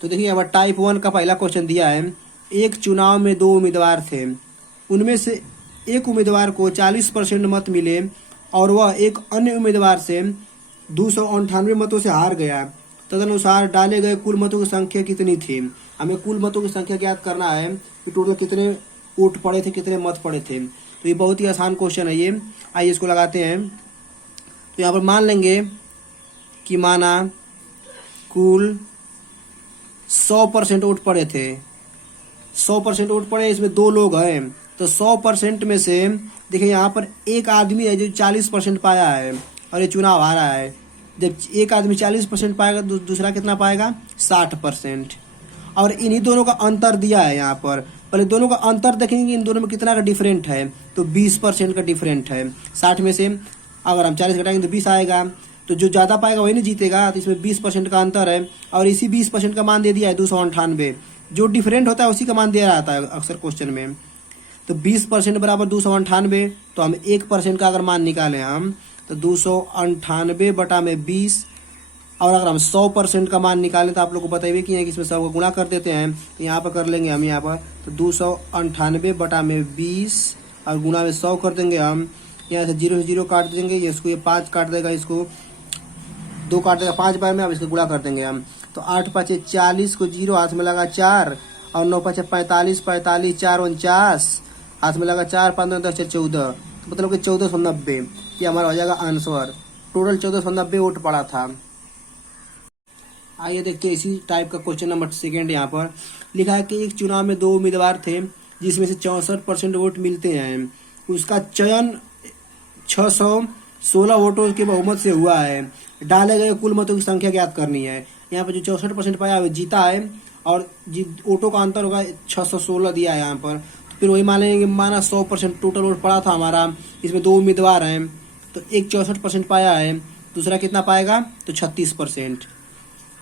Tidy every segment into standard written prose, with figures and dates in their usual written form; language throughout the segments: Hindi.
तो देखिए अब टाइप 1 का पहला क्वेश्चन दिया है। एक चुनाव में 2 उम्मीदवार थे, उनमें से एक उम्मीदवार को 40% मत मिले और वह एक अन्य उम्मीदवार से 298 मतों से हार गया। तदनुसार डाले गए कुल मतों की संख्या कितनी थी। हमें कुल मतों की संख्या ज्ञात करना है कि टोटल कितने वोट पड़े थे, कितने मत पड़े थे। तो ये बहुत ही आसान क्वेश्चन है ये। आइए इसको लगाते हैं। तो यहाँ पर मान लेंगे कि माना कुल 100% वोट पड़े थे, 100% वोट पड़े, इसमें 2 लोग हैं, तो 100% में से देखिए यहाँ पर एक आदमी है जो 40% पाया है और ये चुनाव हारा है। जब एक आदमी 40% पाएगा तो दूसरा कितना पाएगा, 60%। और इन्हीं दोनों का अंतर दिया है यहाँ पर। पहले दोनों का अंतर देखेंगे, इन दोनों में कितना का डिफरेंट है, तो 20% का डिफरेंट है। 60 में से अगर हम 40 घटाएंगे तो 20 आएगा, तो जो ज़्यादा पाएगा वही नहीं जीतेगा। तो इसमें 20% का अंतर है और इसी 20% का मान दे दिया है 298। जो डिफरेंट होता है उसी का मान दिया रहता है अक्सर क्वेश्चन में। तो 20% बराबर 298, तो हम 1% का अगर मान निकालें हम तो 298 बटा में 20। और अगर हम 100% का मान निकालें तो आप लोग को बताइए कि इसमें 100 को गुणा कर देते हैं। तो यहाँ पर कर लेंगे हम, यहाँ पर तो 298 बटा में 20 और गुणा में 100 कर देंगे हम। यहाँ से 0 से 0 काट देंगे, ये इसको, ये 5 काट देगा, इसको 2 काट देगा 5 बार में। अब इसको गुणा कर देंगे हम, तो 8 5 40 को 0 हाथ में लगा 4 और 9 5 45 45 4 49 हाथ में लगा 4 15 10 14, तो मतलब कि 1490 ये हमारा हो जाएगा आंसर। टोटल 1490 वोट पड़ा था। आइए देखते हैं इसी टाइप का क्वेश्चन नंबर 2 यहाँ पर लिखा है कि एक चुनाव में 2 उम्मीदवार थे जिसमें से 64% वोट मिलते हैं। उसका चयन 616 वोटों के बहुमत से हुआ है। डाले गए कुल मतों की संख्या ज्ञात करनी है। यहाँ पर जो 64% पाया वो जीता है और वोटों का अंतर होगा 616 दिया है यहाँ पर। तो फिर वही मान लेंगे, माना 100% टोटल वोट पड़ा था हमारा, इसमें 2 उम्मीदवार हैं, तो एक 64% पाया है, दूसरा कितना पाएगा, तो 36%।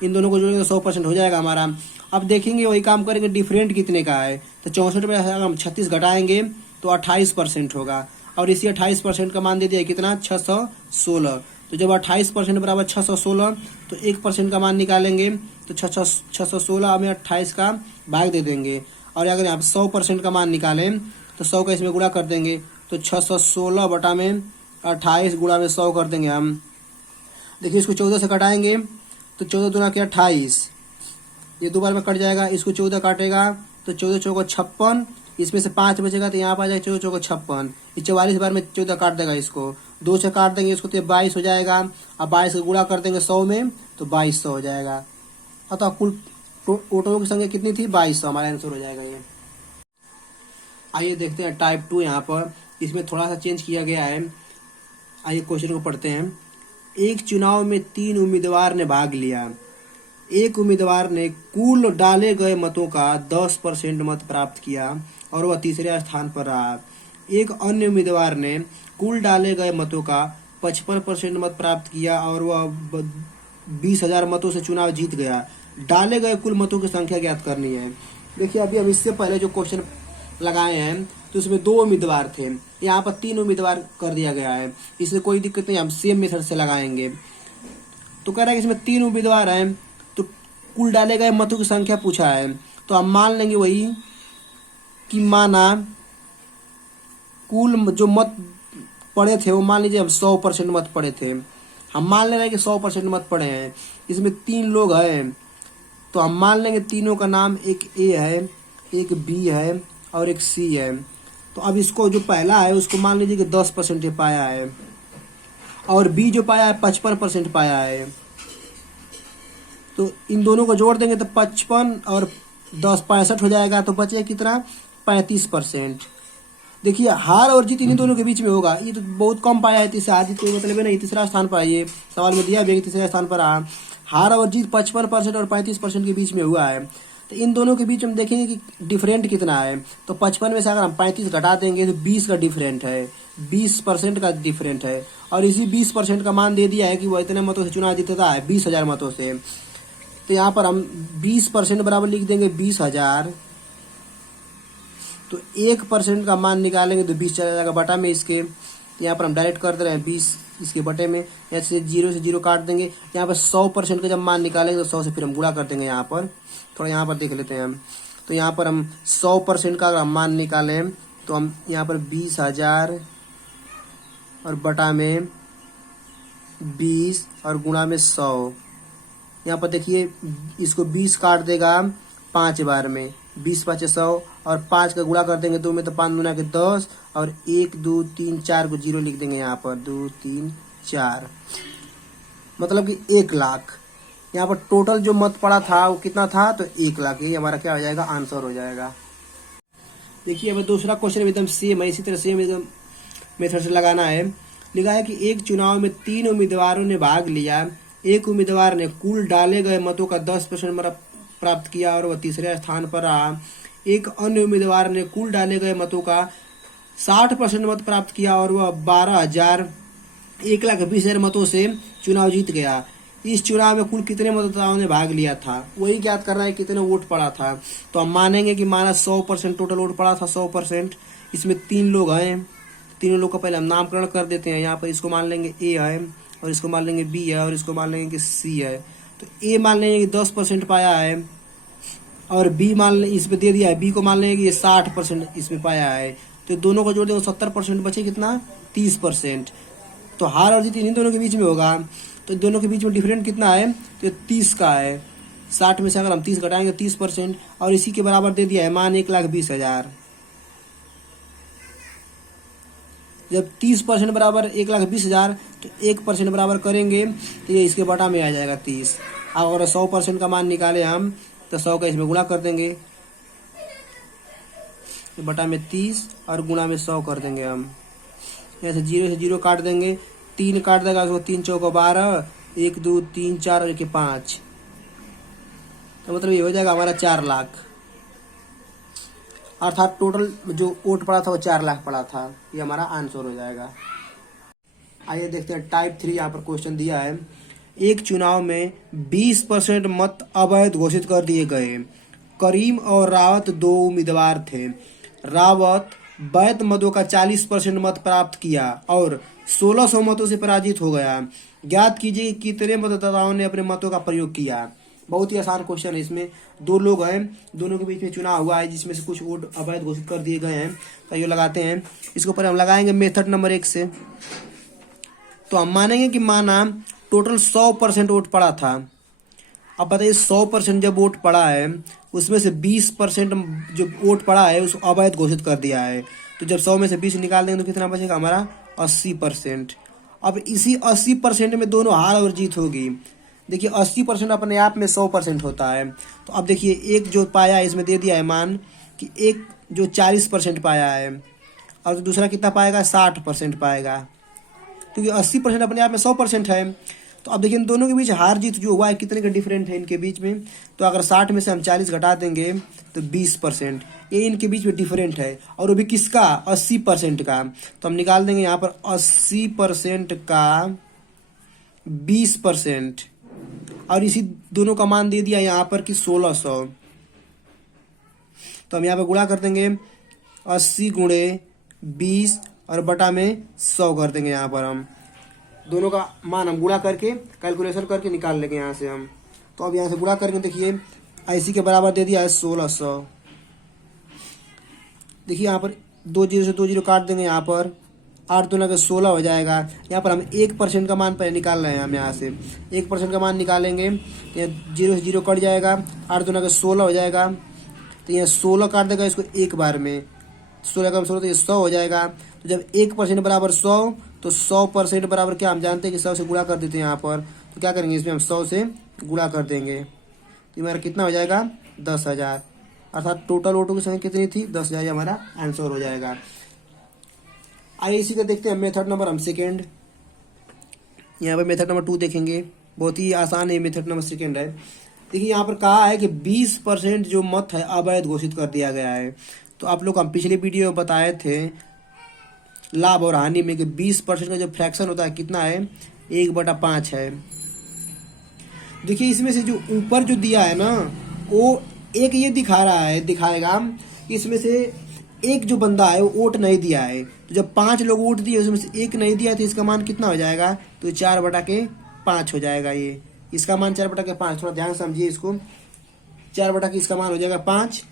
इन दोनों को जोड़ेंगे 100% हो जाएगा हमारा। अब देखेंगे वही काम करेंगे, डिफरेंट कितने का है, तो 64 में अगर हम 36 घटाएंगे तो 28% होगा और इसी 28% का मान दे दिया कितना, 616। तो जब 28% बराबर 616 तो 1% का मान निकालेंगे तो 616 में 28 का भाग दे देंगे। और अगर यहाँ 100% का मान निकालें तो 100 का इसमें गुणा कर देंगे, तो 616 बटा में 28 गुणा में 100 कर देंगे हम। देखिए इसको 14 से कटाएंगे तो 14 दूना क्या 28, ये 2 बार में कट जाएगा। इसको 14 काटेगा तो 14 चौको 56, इसमें से 5 बचेगा तो यहाँ पर आ जाएगा 14 चौको 56। ये 44 बार में 14 काट देगा, इसको 2 से काट देंगे इसको तो 22 हो जाएगा। अब 22 का गुणा कर देंगे 100 में तो 2200 हो जाएगा। अतः कुल वोटों की संख्या कितनी थी, 2200 हमारा आंसर हो जाएगा ये। आइए देखते हैं टाइप 2 यहाँ पर, इसमें थोड़ा सा चेंज किया गया है। आइए क्वेश्चन को पढ़ते हैं। एक चुनाव में 3 उम्मीदवार ने भाग लिया। एक उम्मीदवार ने कुल डाले गए मतों का 10% मत प्राप्त किया और वह तीसरे स्थान पर रहा। एक अन्य उम्मीदवार ने कुल डाले गए मतों का 55% मत प्राप्त किया और वह 20,000 मतों से चुनाव जीत गया। डाले गए कुल मतों की संख्या ज्ञात करनी है। देखिए अभी हम इससे पहले जो क्वेश्चन लगाए हैं तो उसमें 2 उम्मीदवार थे, यहाँ पर 3 उम्मीदवार कर दिया गया है। इससे कोई दिक्कत नहीं, हम सेम मेथड से लगाएंगे। तो कह रहा है कि इसमें 3 उम्मीदवार हैं तो कुल डाले गए मतों की संख्या पूछा है, तो हम मान लेंगे वही कि माना कुल जो मत पड़े थे वो मान लीजिए हम 100% मत पड़े थे। हम मान ले रहे हैं कि 100% मत पड़े हैं। इसमें 3 लोग हैं तो हम मान लेंगे तीनों का नाम, एक ए है, एक बी है और एक सी है। तो अब इसको जो पहला है उसको मान लीजिए कि 10% पाया है और बी जो पाया है 55% पाया है। तो इन दोनों को जोड़ देंगे तो 55 और 10 65 हो जाएगा, तो बचे कितना, 35%। देखिए हार और जीत इन दोनों के बीच में होगा। ये तो बहुत कम पाया है, तीसरा जीत कोई मतलब है नहीं, तीसरा स्थान पर आइए, सवाल में दिया भी तीसरे स्थान पर रहा। हार और जीत 55% और 35% के बीच में हुआ है। तो इन दोनों के बीच हम देखेंगे कि डिफरेंट कितना है। तो 55 में से अगर हम 35 घटा देंगे तो 20 का डिफरेंट है, 20% का डिफरेंट है। और इसी 20% का मान दे दिया है कि वो इतने मतों से चुनाव जीतता है, 20,000 मतों से। तो यहाँ पर हम 20% बराबर लिख देंगे 20,000। तो 1% का मान निकालेंगे तो 20 चला जाएगा बटा में इसके। तो यहाँ पर हम डायरेक्ट कर दे रहे हैं 20 इसके बटे में, यहाँ से 0 काट देंगे। यहाँ पर 100% का जब मान निकालेंगे तो 100 से फिर हम गुणा कर देंगे। यहाँ पर थोड़ा यहाँ पर देख लेते हैं हम। तो यहाँ पर हम 100% का अगर हम मान निकालें तो हम यहाँ पर 20,000 और बटा में 20 और गुणा में 100। यहाँ पर देखिए इसको 20 काट देगा 5 बार में, 20 5 100 और 5 का गुणा कर देंगे 2 में तो 5 गुना के 10 और 1 2 3 4 को 0 लिख देंगे यहाँ पर 2 3 4, मतलब कि 1 लाख। यहाँ पर टोटल जो मत पड़ा था वो कितना था, तो 1 लाख। ये हमारा क्या हो जाएगा, आंसर हो जाएगा। देखिए अब दूसरा क्वेश्चन एकदम सेम है, इसी तरह सेम एकदम मेथड से लगाना है। लिखा है कि एक चुनाव में 3 उम्मीदवारों ने भाग लिया। एक उम्मीदवार ने कुल डाले गए मतों का 10% प्राप्त किया और वह तीसरे स्थान पर रहा। एक अन्य उम्मीदवार ने कुल डाले गए मतों का 60% मत प्राप्त किया और वह 1,20,000 मतों से चुनाव जीत गया। इस चुनाव में कुल कितने मतदाताओं ने भाग लिया था, वही ज्ञात करना है कितने वोट पड़ा था। तो हम मानेंगे कि माना 100% टोटल वोट पड़ा था 100%। इसमें 3 लोग हैं, तीनों लोग का पहले हम नामकरण कर देते हैं। यहाँ पर इसको मान लेंगे ए है और इसको मान लेंगे बी है और इसको मान लेंगे कि सी है। तो ए मान लेंगे कि 10% पाया है और बी मान इसमें दे दिया है, बी को मान लेंगे कि ये 60% इसमें पाया है। तो दोनों को जोड़ देंगे 70%, बचे कितना 30%। तो हार और जीत इन दोनों के बीच में होगा। तो दोनों के बीच में डिफरेंट कितना है, तो 30 का है। 60 में से अगर हम 30 घटाएंगे 30% और इसी के बराबर दे दिया है मान 1,20,000। जब 30% बराबर 1,20,000 तो 1% बराबर करेंगे तो ये इसके बटा में आ जाएगा 30। अब अगर 100% का मान निकाले हम तो 100 का इसमें गुणा कर देंगे, तो बटा में 30 और गुणा में 100 कर देंगे हम। ऐसे 0 से 0 काट देंगे, 3 काट देगा उसको 3 चौको 12, 1 2 3 4 और 1 5, तो मतलब ये हो जाएगा हमारा 4 लाख। अर्थात टोटल जो वोट पड़ा था वो 4 लाख पड़ा था। ये हमारा आंसर हो जाएगा। आइए देखते हैं टाइप 3। यहाँ पर क्वेश्चन दिया है, एक चुनाव में 20% मत अवैध घोषित कर दिए गए। करीम और रावत 2 उम्मीदवार थे। रावत वैध मतों का 40% मत प्राप्त किया और 1600 मतों से पराजित हो गया। ज्ञात कीजिए कि कितने मतदाताओं ने अपने मतों का प्रयोग किया। बहुत ही आसान क्वेश्चन है। इसमें 2 लोग हैं, दोनों के बीच में चुनाव हुआ है जिसमें से कुछ वोट अवैध घोषित कर दिए गए हैं। तो ये लगाते हैं, इसके ऊपर हम लगाएंगे मेथड नंबर 1 से। तो हम मानेंगे कि माना टोटल 100% वोट पड़ा था। अब बताइए 100% जब वोट पड़ा है उसमें से 20% जो वोट पड़ा है उसको अवैध घोषित कर दिया है। तो जब 100 में से 20 निकाल देंगे तो कितना बचेगा हमारा 80%। अब इसी 80% में दोनों हार और जीत होगी। देखिए 80% अपने आप में 100% होता है। तो अब देखिए एक जो पाया है इसमें दे दिया है मान कि एक जो 40% पाया है और दूसरा कितना पाएगा 60% पाएगा, क्योंकि 80% अपने आप में 100% है। तो अब देखिए इन दोनों के बीच हार जीत जो हुआ है कितने का डिफरेंट है इनके बीच में। तो अगर 60 में से हम 40 घटा देंगे तो 20%, ये इनके बीच में डिफरेंट है और वो भी किसका 80% का। तो हम निकाल देंगे यहाँ पर 80% का 20% और इसी दोनों का मान दे दिया यहाँ पर कि 1600। तो हम यहाँ पर गुणा कर देंगे 80 गुणे 20 और बटा में 100 कर देंगे। यहाँ पर हम दोनों का मान हम गुणा करके कैलकुलेशन करके निकाल लेंगे यहाँ से हम। तो अब यहाँ से गुणा करके देखिए IC के बराबर दे दिया है 1600। देखिए यहाँ पर 2 0 से 2 0 काट देंगे, यहाँ पर 8 दूना के 16 हो जाएगा। यहाँ पर हम 1% का मान पहले निकाल रहे हैं। हम यहाँ से 1% का मान निकालेंगे तो यहाँ 0 से 0 कट जाएगा, 8 दूना के 16 हो जाएगा। तो यहाँ 16 काट देगा इसको एक बार में, 16 का 16 तो ये 100 हो जाएगा। तो जब 1% बराबर 100 तो 100% बराबर क्या हम जानते हैं कि 100 से गुणा कर देते हैं यहाँ पर। तो क्या करेंगे इसमें हम 100 से गुणा कर देंगे तो हमारा कितना हो जाएगा 10,000। अर्थात टोटल वोटों की संख्या कितनी थी 10,000, हमारा आंसर हो जाएगा। आइए इसी का देखते हैं मेथड नंबर हम सेकेंड। यहाँ पर मेथड नंबर 2 देखेंगे, बहुत ही आसान है। मेथड नंबर सेकेंड है। देखिए यहाँ पर कहा है कि 20% जो मत है अवैध घोषित कर दिया गया है। तो आप लोग हम पिछले वीडियो में बताए थे लाभ और हानि में कि 20% का जो फ्रैक्शन होता है कितना है 1/5 है। देखिए इसमें से जो ऊपर जो दिया है ना वो एक ये दिखा रहा है, दिखाएगा इसमें से एक जो बंदा है वो वोट नहीं दिया है, तो जब 5 लोग वोट दिए उसमें से एक नहीं दिया तो इसका मान कितना हो जाएगा, तो 4/5 हो जाएगा। ये इसका मान 4/5, थोड़ा ध्यान समझिए इसको। 4 की इसका मान हो जाएगा 5।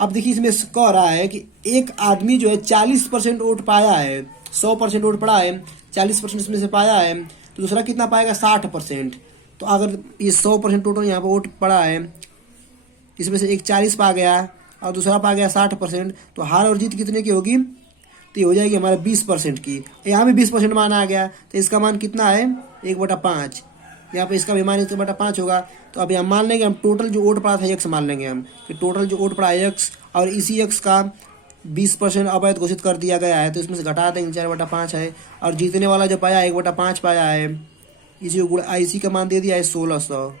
अब देखिए इसमें कह रहा है कि एक आदमी जो है 40% वोट पाया है, 100% वोट पड़ा है, 40% इसमें से पाया है, तो दूसरा कितना पाएगा 60%। तो अगर ये 100% टोटल यहाँ पर वोट पड़ा है, इसमें से एक 40 पा गया और दूसरा पा गया 60%, तो हार और जीत कितने की होगी, तो ये हो जाएगी हमारा 20% की। यहाँ भी 20% मान आ गया, तो इसका मान कितना है 1/5। यहाँ पे इसका भी मान 1/5 होगा। तो अभी हम मान लेंगे, हम टोटल जो वोट पड़ा था x मान लेंगे हम, कि टोटल जो वोट पड़ा है x, और इसी x का 20% अवैध घोषित कर दिया गया है, तो इसमें से घटा देंगे 4/5 है। और जीतने वाला जो पाया 1/5 पाया है, इसी को गुणा, इसी का मान दे दिया है 1600,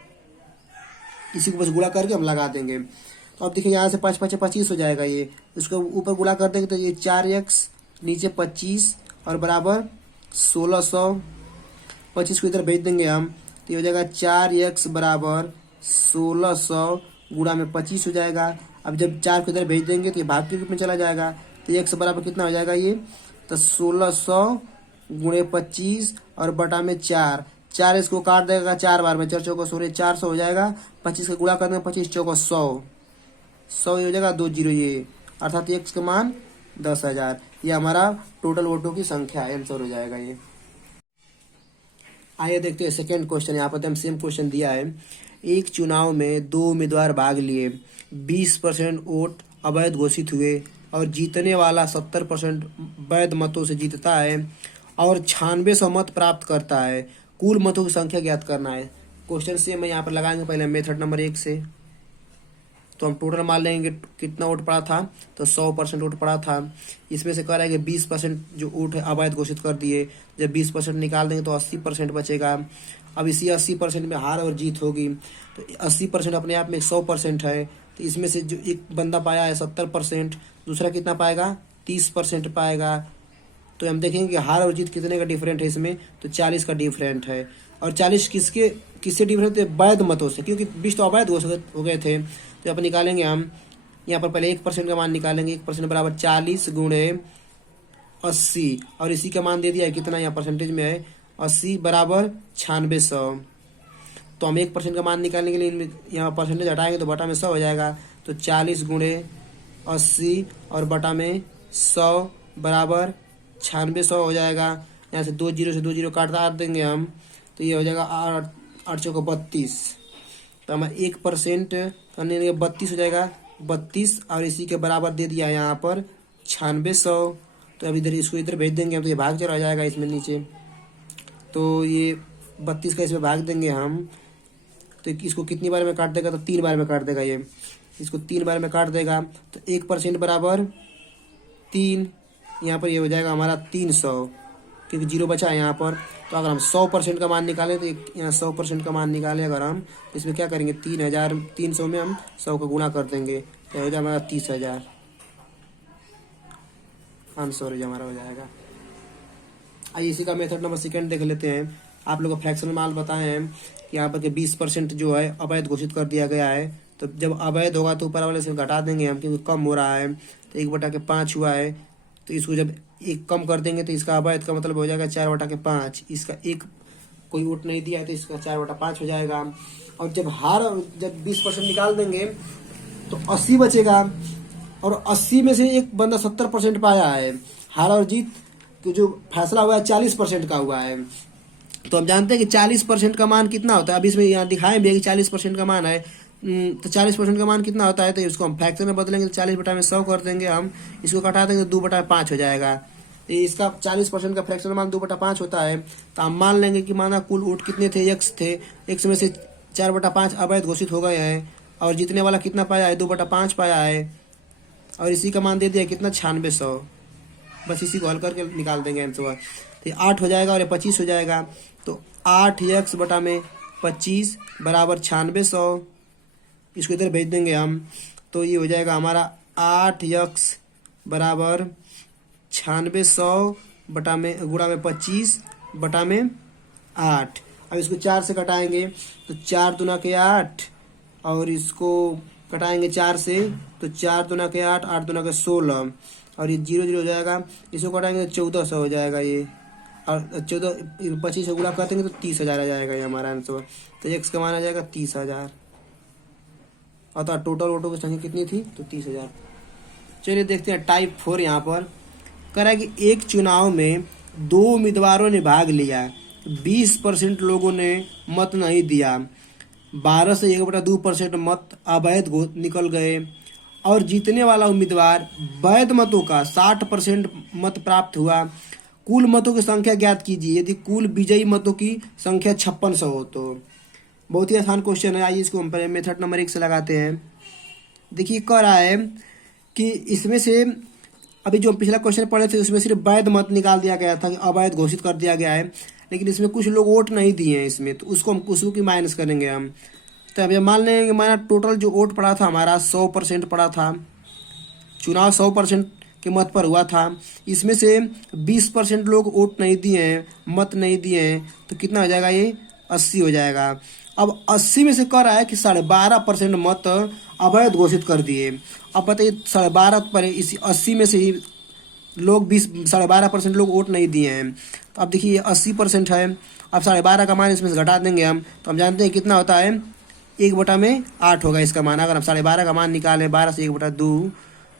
इसी को बस गुणा करके हम लगा देंगे। तो अब देखिए यहाँ से 5 5 25 हो जाएगा। ये इसको ऊपर गुणा कर देंगे तो ये 4x नीचे 25 और बराबर 1600। 25 को इधर भेज देंगे हम, तो ये हो जाएगा 4x बराबर 1600 गुणा में 25 हो जाएगा। अब जब 4 को इधर भेज देंगे तो ये भाग के रूप में चला जाएगा, तो x बराबर कितना हो जाएगा ये, तो 1600 गुणे 25 और बटा में 4। 4 इसको काट देगा 4 बार में, 4 चौको 16, 400 हो जाएगा। 25 का गुणा कर देंगे, 25 चौको 100 ये हो जाएगा 2 जीरो, ये अर्थात x का मान 10,000। ये हमारा टोटल वोटों की संख्या है, आंसर हो जाएगा ये। आइए देखते हैं सेकेंड क्वेश्चन। यहाँ पर हम सेम क्वेश्चन दिया है, एक चुनाव में 2 उम्मीदवार भाग लिए, 20% वोट अवैध घोषित हुए और जीतने वाला 70% वैध मतों से जीतता है और 9600 मत प्राप्त करता है। कुल मतों की संख्या ज्ञात करना है। क्वेश्चन से मैं यहाँ पर लगाएंगे पहले मेथड नंबर 1 से। तो हम टोटल मान लेंगे कितना वोट पड़ा था, तो 100% वोट पड़ा था। इसमें से कह रहा है कि 20% जो वोट है अवैध घोषित कर दिए, जब 20% निकाल देंगे तो 80% बचेगा। अब इसी 80% में हार और जीत होगी, तो 80% अपने आप में 100% है, तो इसमें से जो एक बंदा पाया है 70%, दूसरा कितना पाएगा 30% पाएगा। तो हम देखेंगे कि हार और जीत कितने का डिफरेंट है इसमें, तो 40 का डिफरेंट है। और 40 किससे डिफरेंट है, वैध मतों से, क्योंकि 20 तो अवैध हो गए थे। तो अपन निकालेंगे हम यहाँ पर पहले 1% का मान निकालेंगे। 1% बराबर 40 गुणे 80, और इसी का मान दे दिया है कितना, यहाँ परसेंटेज में है 80 बराबर 9600। तो हम 1% का मान निकालने के लिए यहाँ परसेंटेज हटाएंगे तो बटा में 100 हो जाएगा। तो 40 गुणे 80 और बटा में 100 बराबर 9600 हो जाएगा। यहाँ से 2 जीरो से 2 जीरो काट देंगे हम, तो ये हो जाएगा 8 चौको 32। तो हमारा 1% करने के 32 हो जाएगा, 32 और इसी के बराबर दे दिया है यहाँ पर 9600। तो अब इधर इसको इधर भेज देंगे हम, तो ये भाग चला जाएगा इसमें नीचे। तो ये 32 का इसमें भाग देंगे हम, तो इसको कितनी बार में काट देगा, तो 3 बार में काट देगा। ये इसको 3 बार में काट देगा, तो 1% बराबर 3, यहाँ पर ये हो जाएगा हमारा 300, क्योंकि जीरो बचा है यहाँ पर। तो अगर हम 100% का मान निकालें, तो यहाँ 100% का मान निकालें अगर हम, तो इसमें क्या करेंगे 300 में हम 100 का गुणा कर देंगे, तो हो जाएगा हमारा 30,000 आंसर हमारा हो जाएगा। आइए इसी का मेथड नंबर 2 देख लेते हैं। आप लोग को फ्रैक्शनल माल बताए हैं कि यहाँ पर के 20% जो है अवैध घोषित कर दिया गया है। तो जब अवैध होगा तो ऊपर वाले से घटा देंगे हम, क्योंकि कम हो रहा है। तो 1/5 हुआ है, तो इसको जब एक कम कर देंगे तो इसका अवैध का मतलब हो जाएगा 4/5। इसका एक कोई वोट नहीं दिया है तो इसका 4/5 हो जाएगा। और जब 20% निकाल देंगे तो 80 बचेगा, और 80 में से एक बंदा 70% पाया है। हार और जीत तो जो फैसला हुआ है 40% का हुआ है। तो हम जानते हैं कि 40% का मान कितना होता है। अभी इसमें यहाँ दिखाए भी है कि 40% का मान है, तो 40% का मान कितना होता है, तो इसको हम फ्रैक्शन में बदलेंगे, तो 40 बटा में 100 कर देंगे हम, इसको कटा देंगे 2/5 हो जाएगा। तो इसका 40% का फ्रैक्शन मान 2/5 होता है। तो हम मान लेंगे कि माना कुल वोट कितने थे, x थे, x में से 4/5 अवैध घोषित हो गए हैं, और जीतने वाला कितना पाया है 2/5 पाया है, और इसी का मान दे दिया कितना 9600। बस इसी को हल करके निकाल देंगे आंसर। तो 8 हो जाएगा और ये 25 हो जाएगा। तो 8x बटा में 25 बराबर 9600, इसको इधर भेज देंगे हम, तो ये हो जाएगा हमारा 8x बराबर 9600 बटा में गुणा में 25 बटा में 8। अब इसको 4 से कटाएंगे, तो 4 दूना के 8 और इसको कटाएंगे 4 से, तो 4 दूना के 8, 8 दूना के 16, और ये 0 0 हो जाएगा। इसको कटाएंगे तो 1400 हो जाएगा ये, और 14 25 से गुणा कर देंगे तो 30,000 आ जाएगा ये हमारा आंसर। तो एक्स का मान आ जाएगा 30,000। अतः टोटल वोटों की संख्या कितनी थी? तो 30,000। चलिए देखते हैं टाइप 4। यहाँ पर कह रहा है कि एक चुनाव में 2 उम्मीदवारों ने भाग लिया, 20% लोगों ने मत नहीं दिया, 12 से 1/2% मत अवैध निकल गए, और जीतने वाला उम्मीदवार वैध मतों का 60% मत प्राप्त हुआ। कुल मतों की संख्या ज्ञात कीजिए यदि कुल विजयी मतों की संख्या 5600 हो। तो बहुत ही आसान क्वेश्चन है। आइए इसको हम मेथड नंबर 1 से लगाते हैं। देखिए कह रहा है कि इसमें से अभी जो पिछला क्वेश्चन पढ़े थे उसमें सिर्फ वैध मत निकाल दिया गया था, अवैध घोषित कर दिया गया है, लेकिन इसमें कुछ लोग वोट नहीं दिए हैं इसमें, तो उसको हम उसको की माइनस करेंगे हम। तो अब मान लेंगे हमारा टोटल जो वोट पड़ा था हमारा 100% पड़ा था, चुनाव 100% के मत पर हुआ था। इसमें से 20% लोग वोट नहीं दिए हैं, मत नहीं दिए हैं, तो कितना हो जाएगा ये? 80 हो जाएगा। अब 80 में से कह रहा है कि 12.5% मत अवैध घोषित कर दिए। अब बताइए 12.5 पर इसी 80 में से ही लोग 12.5% लोग वोट नहीं दिए हैं। तो अब देखिए 80% है, अब 12.5 का मान इसमें से घटा देंगे हम, तो हम जानते हैं कितना होता है, 1/8 होगा इसका मान। अगर हम 12.5 का मान निकालें 12 से 1/2,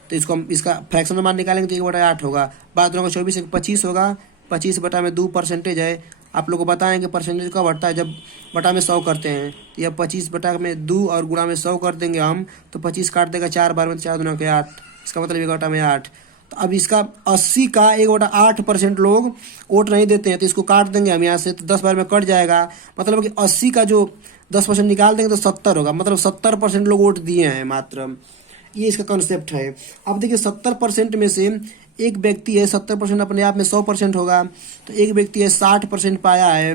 तो इसको हम इसका फ्रैक्शन मान निकालेंगे तो 1/8 होगा। 12 का 24 25 होगा, 25/2% है। आप लोग को बताएं कि परसेंटेज कब बढ़ता है, जब बटा में 100 करते हैं। तो यह 25/2 और गुणा में 100 कर देंगे हम, तो 25 काट देगा 4 बार में, 4 दूना के 8, इसका मतलब 1/8। तो अब इसका 80 का 1/8% लोग वोट नहीं देते हैं, तो इसको काट देंगे हम यहाँ से, तो 10 बार में कट जाएगा। मतलब कि 80 का जो 10% निकाल देंगे तो 70 होगा, मतलब 70% लोग वोट दिए हैं मात्र। ये इसका कॉन्सेप्ट है। अब देखिए 70% में से एक व्यक्ति है, 70% अपने आप में 100% होगा, तो एक व्यक्ति है 60% पाया है,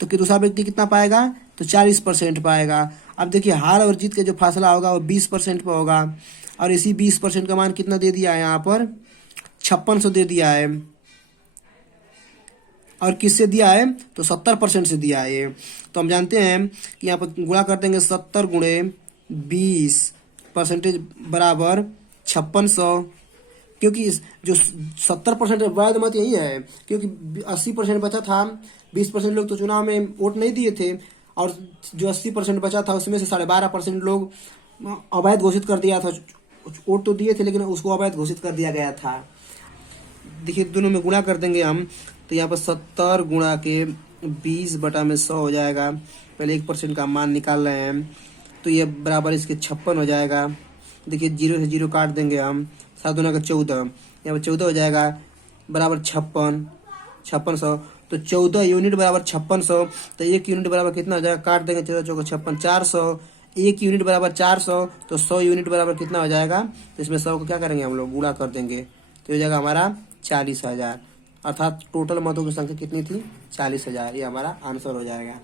तो कि दूसरा व्यक्ति कितना पाएगा? तो 40% पाएगा। अब देखिए हार और जीत का जो फासला होगा वो 20% पर होगा, और इसी 20% का मान कितना दे दिया है यहाँ पर? 5600 दे दिया है। और किससे दिया है? तो 70% से दिया है ये। तो हम जानते हैं कि यहाँ पर गुणा कर देंगे 70 गुणे 20% बराबर 5600, क्योंकि जो 70% वैध मत यही है, क्योंकि 80% बचा था, 20% लोग तो चुनाव में वोट नहीं दिए थे, और जो 80% बचा था उसमें से 12.5% लोग अवैध घोषित कर दिया था। वोट तो दिए थे लेकिन उसको अवैध घोषित कर दिया गया था। देखिए दोनों में गुणा कर देंगे हम, तो यहाँ पर 70 गुणा के 20/100 हो जाएगा। पहले 1% का मान निकाल रहे हैं, तो ये बराबर इसके 56 हो जाएगा। देखिए 0 से 0 काट देंगे हम, 7 दूना का 14, यहाँ पर 14 हो जाएगा, बराबर 5600। तो 14 यूनिट बराबर 5600, तो 1 यूनिट बराबर कितना हो जाएगा? काट देंगे 14 चौका 56, 400। 1 यूनिट बराबर 400, तो 100 यूनिट बराबर कितना हो जाएगा? तो इसमें 100 को क्या करेंगे हम लोग? गुणा कर देंगे, तो हो जाएगा हमारा 40,000। अर्थात टोटल मतों की संख्या कितनी थी? 40,000। ये हमारा आंसर हो जाएगा।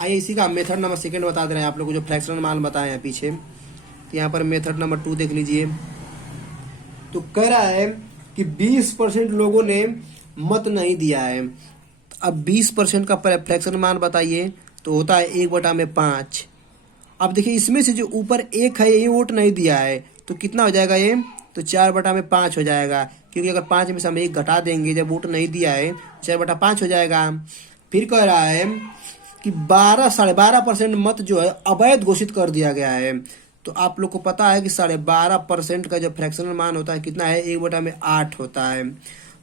आइए इसी का मेथड नंबर 2 बता दे रहे हैं आप लोग को, जो फ्रैक्शनल मान बताए हैं पीछे। तो यहाँ पर मेथड नंबर 2 देख लीजिए। तो कह रहा है कि 20% लोगों ने मत नहीं दिया है। अब 20% का फ्रैक्शनल मान बताइए, तो होता है 1/5। अब देखिए इसमें से जो ऊपर 1 है ये वोट नहीं दिया है, तो कितना हो जाएगा ये? तो 4/5 हो जाएगा, क्योंकि अगर 5 में से हम 1 घटा देंगे, जब वोट नहीं दिया है 4/5 हो जाएगा। फिर कह रहा है कि 12.5% मत जो है अवैध घोषित कर दिया गया है। तो आप लोग को पता है कि 12.5% का जो फ्रैक्शनल मान होता है कितना है? 1/8 होता है।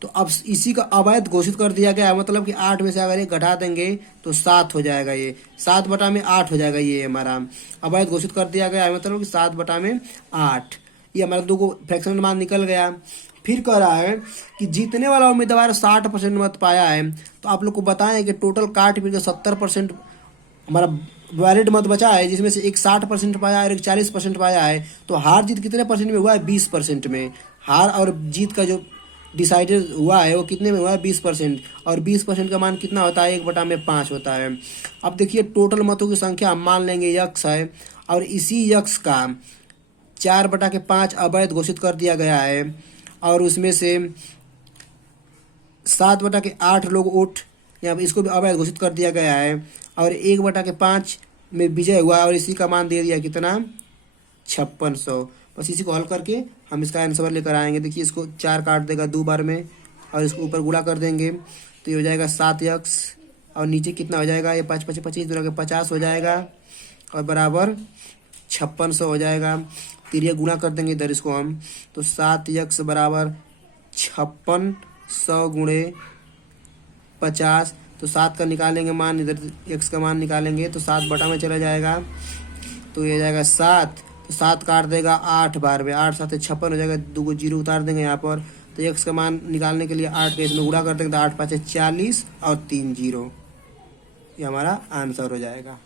तो अब इसी का अवैध घोषित कर दिया गया है, मतलब कि 8 में से अगर 1 घटा देंगे तो 7 हो जाएगा। ये 7/8 हो जाएगा। ये हमारा अवैध घोषित कर दिया गया है, मतलब कि 7/8। ये हमारा 2 फ्रैक्शनल मान निकल गया। फिर कह रहा है कि जीतने वाला उम्मीदवार 60% मत पाया है। तो आप लोग को बताएं कि टोटल काट पीट के 70% हमारा वैलिड मत बचा है, जिसमें से एक 60% पाया है और एक 40% पाया है। तो हार जीत कितने परसेंट में हुआ है? 20% में। हार और जीत का जो डिसाइडेड हुआ है वो कितने में हुआ है? 20%। और 20% का मान कितना होता है? 1/5 होता है। अब देखिए टोटल मतों की संख्या हम मान लेंगे यक्स है, और इसी यक्स का 4/5 अवैध घोषित कर दिया गया है, और उसमें से 7/8 लोग वोट यहाँ इसको भी अवैध घोषित कर दिया गया है, और 1/5 में विजय हुआ, और इसी का मान दे दिया कितना? 5600। बस इसी को हल करके हम इसका आंसर लेकर आएंगे। देखिए इसको 4 काट देगा 2 बार में और इसको ऊपर गुणा कर देंगे तो ये हो जाएगा 7x और नीचे कितना हो जाएगा, ये 5 5 25 50 हो जाएगा और बराबर 5600 हो जाएगा। फिर ये गुणा कर देंगे इधर इसको हम, तो 7x बराबर 5600 गुणे 50। तो 7 का निकालेंगे मान, इधर x का मान निकालेंगे तो 7 बटा में चला जाएगा तो ये जाएगा 7। तो 7 काट देगा 8 बार में, 8 7 56 हो जाएगा, 2 को 0 उतार देंगे यहाँ पर। तो x का मान निकालने के लिए 8 के इसमें गुणा कर देंगे तो 8 5 40 और 3 0, ये हमारा आंसर हो जाएगा।